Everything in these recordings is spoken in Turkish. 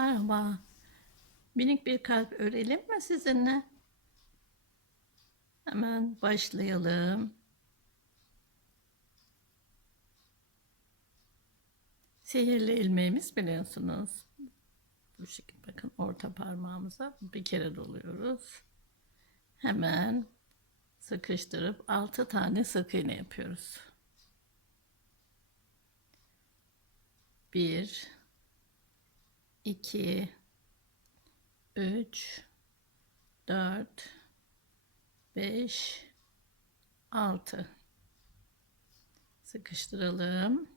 Merhaba. Minik bir kalp örelim mi sizinle? Hemen başlayalım. Sihirli ilmeğimiz biliyorsunuz. Bu şekilde bakın orta parmağımıza bir kere doluyoruz. Hemen sıkıştırıp 6 tane sık iğne yapıyoruz. 1 2 3 4 5 6 sıkıştıralım.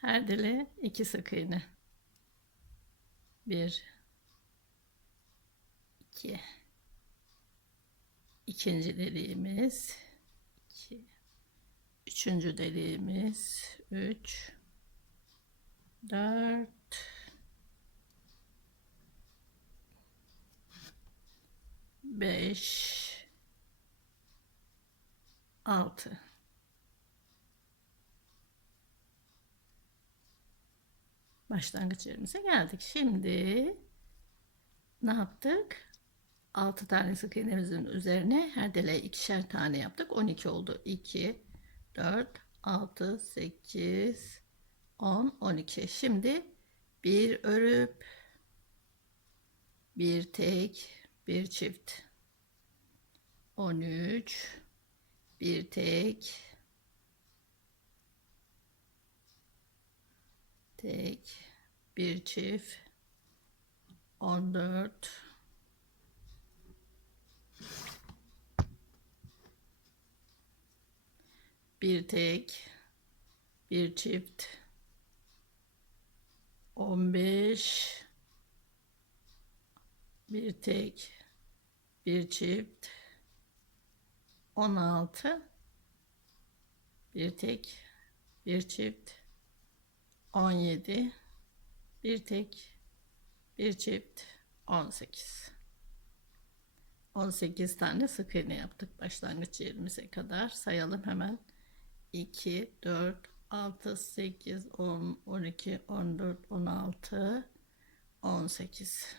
Her dile iki sık iğne. 1 2 ikinci deliğimiz 2 üçüncü deliğimiz 3 4 5 6 Başlangıç yerimize geldik. Şimdi ne yaptık? 6 tane sık iğnemizin üzerine her deliğe ikişer tane yaptık. 12 oldu. 2 4 6 8 10 12. Şimdi bir örüp bir tek bir çift. 13 bir tek tek bir çift. 14 bir tek bir çift 15 bir tek bir çift. 16 bir tek bir çift. 17 bir tek bir çift. 18 18 tane sık iğne yaptık başlangıç yerimize kadar. Sayalım hemen. 2 4 6 8 10 12 14 16 18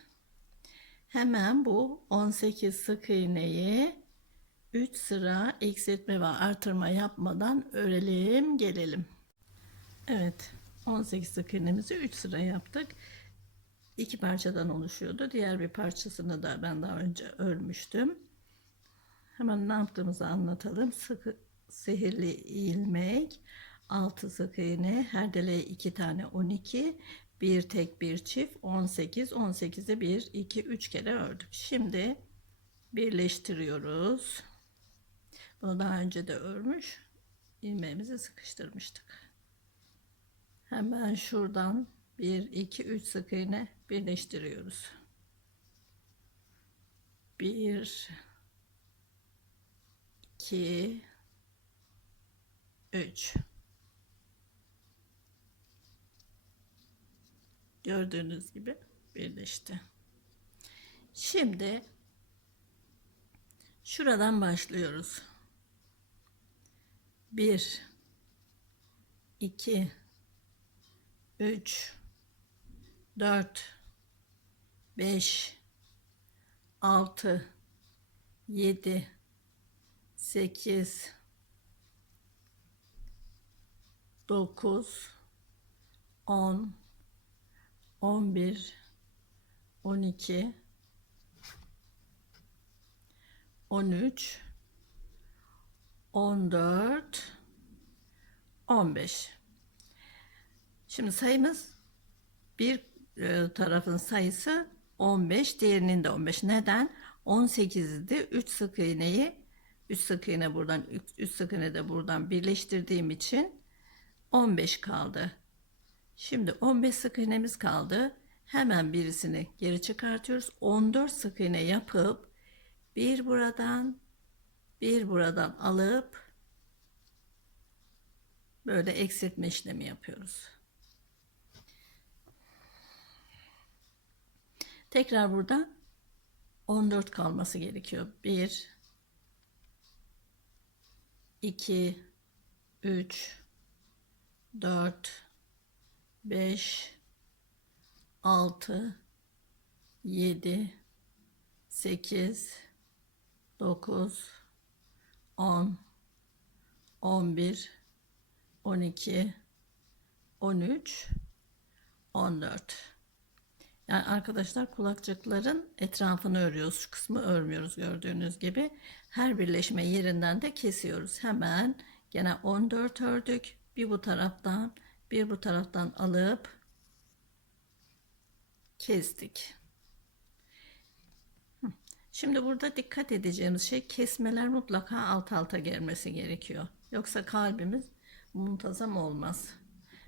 hemen bu 18 sık iğneyi 3 sıra eksiltme ve artırma yapmadan örelim gelelim. Evet 18 sık iğnemizi 3 sıra yaptık. İki parçadan oluşuyordu. Diğer bir parçasını da ben daha önce örmüştüm. Hemen ne yaptığımızı anlatalım. Sık sihirli ilmek 6 sık iğne her deliğe 2 tane 12 bir tek bir çift 18 18'i 1 2 3 kere ördük. Şimdi birleştiriyoruz. Bunu daha önce de örmüş ilmeğimizi sıkıştırmıştık. Hemen şuradan 1 2 3 sık iğne birleştiriyoruz. 1 2 3 Gördüğünüz gibi birleşti. Şimdi şuradan başlıyoruz. 1 2 3 4 5 6 7 8 9 10 11 12 13 14 15 Şimdi sayımız bir e, tarafın sayısı 15 diğerinin de 15 neden? 18'de 3 sık iğneyi 3 sık iğne buradan 3 sık iğne de buradan birleştirdiğim için 15 kaldı Şimdi 15 sık iğnemiz kaldı. Hemen birisini geri çıkartıyoruz. 14 sık iğne yapıp bir buradan bir buradan alıp böyle eksiltme işlemi yapıyoruz. Tekrar burada 14 kalması gerekiyor. 1 2 3 4 5 6 7 8 9 10 11 12 13 14 yani arkadaşlar kulakçıkların etrafını örüyoruz. Şu kısmı örmüyoruz gördüğünüz gibi. Her birleşme yerinden de kesiyoruz. Hemen gene 14 ördük. Bir bu taraftan bir bu taraftan alıp kestik. Şimdi burada dikkat edeceğimiz şey kesmeler mutlaka alt alta gelmesi gerekiyor. Yoksa kalbimiz muntazam olmaz.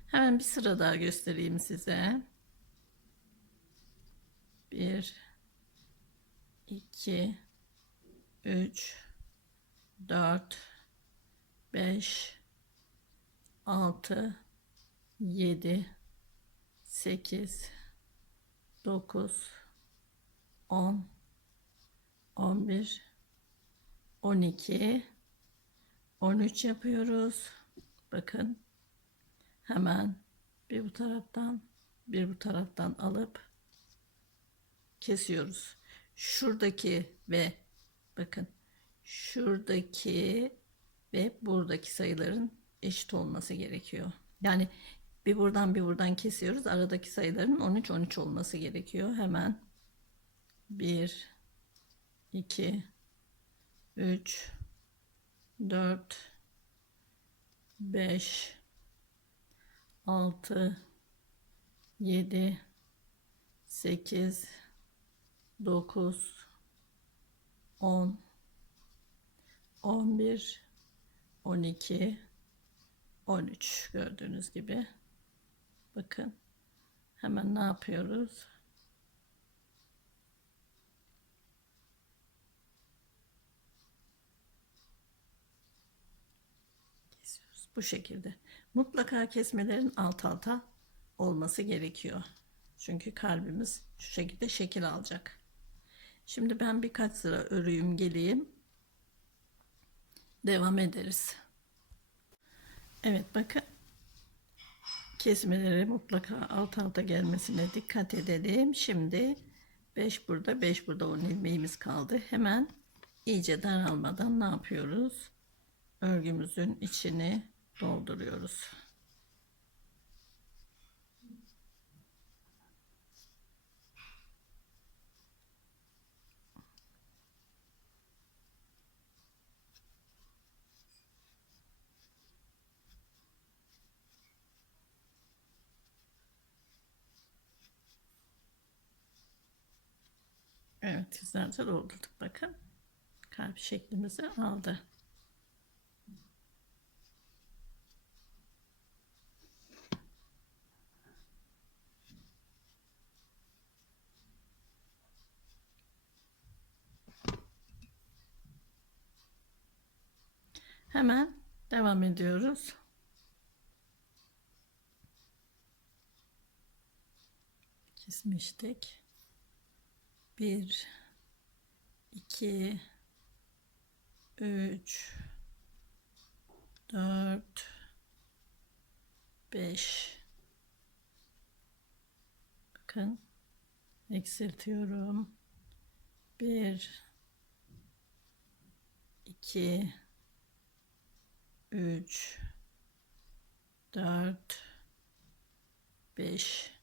Hemen bir sıra daha göstereyim size. 1 2 3 4 5 6 7 8 9 10 11 12 13 yapıyoruz. Bakın hemen bir bu taraftan bir bu taraftan alıp kesiyoruz. Şuradaki ve bakın şuradaki ve buradaki sayıların eşit olması gerekiyor. Yani bir buradan bir buradan kesiyoruz. Aradaki sayıların 13 13 olması gerekiyor. Hemen 1 2 3 4 5 6 7 8 9 10 11 12 13 gördüğünüz gibi bakın hemen ne yapıyoruz kesiyoruz bu şekilde mutlaka kesmelerin alt alta olması gerekiyor çünkü kalbimiz şu şekilde şekil alacak Şimdi ben birkaç sıra öreyim geleyim. Devam ederiz. Evet bakın. Kesmeleri mutlaka alt alta gelmesine dikkat edelim. Şimdi 5 burada 5 burada 10 ilmeğimiz kaldı. Hemen iyice daralmadan ne yapıyoruz? Örgümüzün içini dolduruyoruz. Güzelce doldurduk bakın. Kalp şeklimizi aldı. Hemen devam ediyoruz. Kesmiştik bir, iki, üç, dört, beş. Bakın eksiltiyorum. Bir, iki, üç, dört, beş.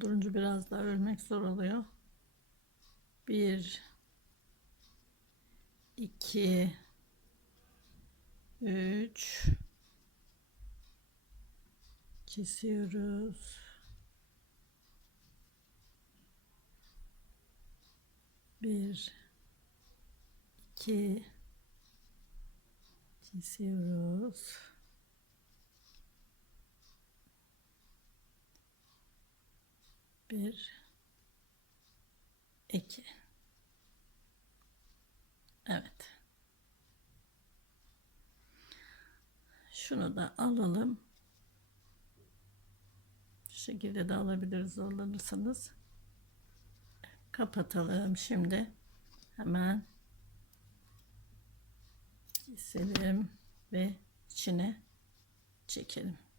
Doldurunca biraz daha örmek zor oluyor. Bir, iki, üç, kesiyoruz. Bir, iki, kesiyoruz. Bir. İki. Evet. Şunu da alalım. Şu şekilde de alabiliriz zorlanırsanız. Kapatalım şimdi. Hemen keselim ve içine çekelim.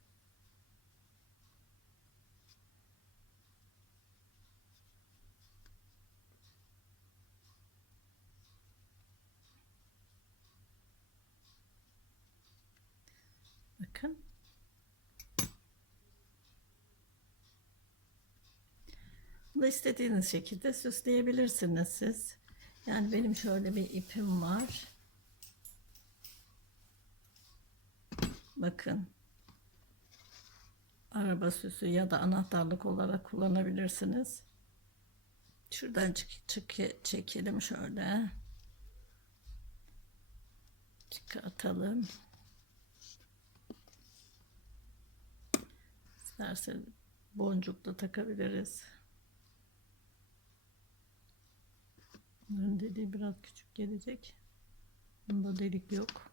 Bakın. Bunu istediğiniz şekilde süsleyebilirsiniz siz. Yani benim şöyle bir ipim var. Bakın. Araba süsü ya da anahtarlık olarak kullanabilirsiniz. Şuradan çık, çık çekelim şöyle. Çıkartalım. İsterseniz boncuk da takabiliriz. Bunların dediği biraz küçük gelecek. Bunda delik yok.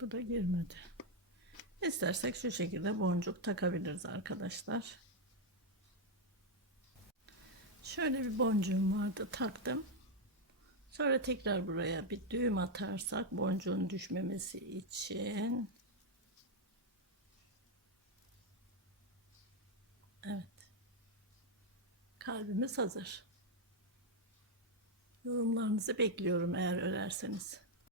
Bu da girmedi. İstersek şu şekilde boncuk takabiliriz arkadaşlar. Şöyle bir boncuğum vardı taktım. Sonra tekrar buraya bir düğüm atarsak boncuğun düşmemesi için. Evet. Kalbimiz hazır. Yorumlarınızı bekliyorum eğer örerseniz.